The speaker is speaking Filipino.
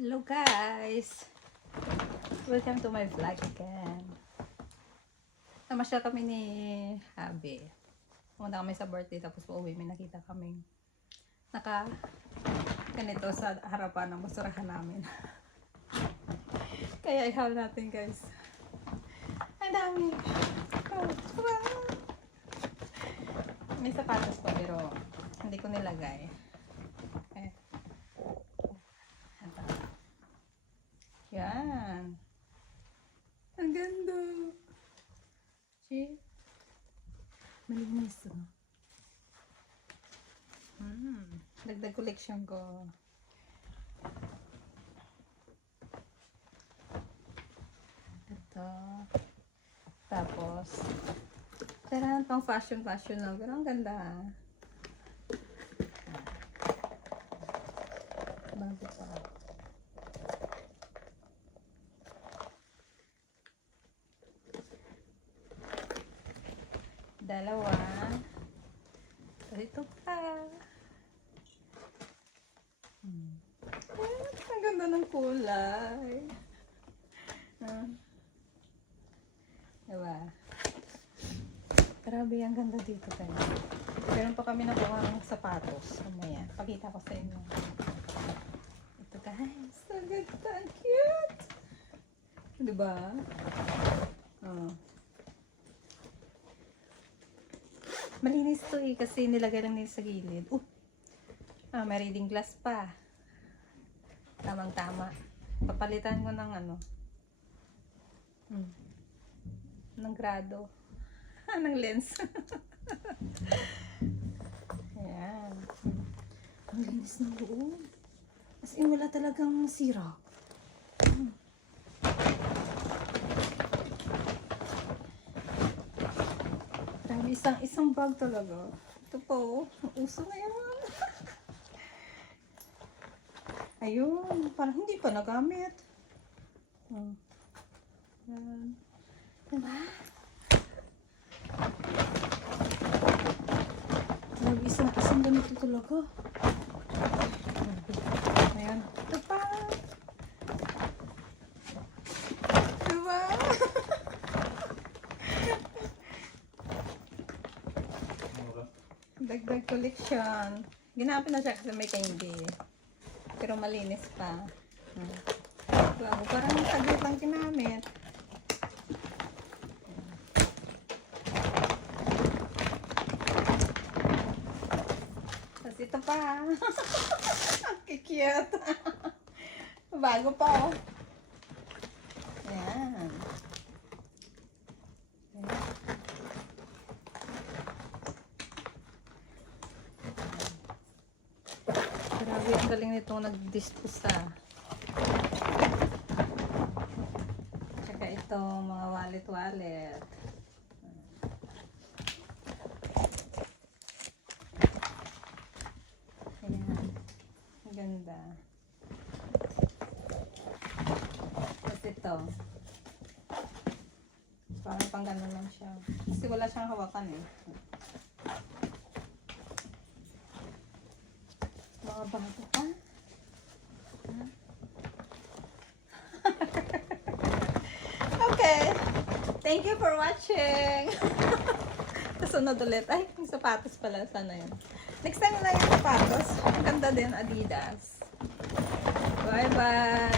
Hello guys! Welcome to my vlog again. Namasyal kami ni Habi. Pumunta kami sa birthday tapos pauwi may nakita kaming ganito sa harapan ng basurahan namin. Kaya ihal natin guys. Ang dami! May sapatos pa pero hindi ko nilagay. Yan. Ang ganda. See? Malinis, oh. Dagdag collection ko. Ito. Tapos, tara, pang fashion lang. Pero ang ganda, ha? Bago pa. Dalawa. Ito pa. Ang ganda ng kulay. Diba? Grabe, ang ganda dito tayo. Meron pa kami nakuha ng sapatos. Mamaya, pakita ko sa inyo. Ito guys. Ang ganda. Ang cute. Diba? Oh. Malinis to eh, kasi nilagay lang nila sa gilid. May reading glass pa. Tamang-tama. Papalitan ko ng ng grado. Ng lens. Ayan. Ang linis ng loob. As in, wala talagang sira. Isang bag talaga. Ito po, uso na yan. Ayun, parang hindi pa nagamit. Yan. Diba? Isang ganito talaga. Ayan. Ito pa. Diba? Dagdag collection. Ginapin na siya kasi may candy. Pero malinis pa. Bago, parang saglit lang ginamit. Tapos ito pa. Ang cute. Bago pa oh. Ayan. Grabe, ang galing nitong nag-dispose ah. Tsaka ito, mga wallet. Ayan. Ang ganda. Tapos ito. Parang pang ganun lang siya. Kasi wala siyang hawakan eh. Mga bago pa. Okay. Thank you for watching. Kasunod ulit. Ay, yung sapatos pala. Sana yun. Next time na yung sapatos. Ang ganda din, Adidas. Bye-bye.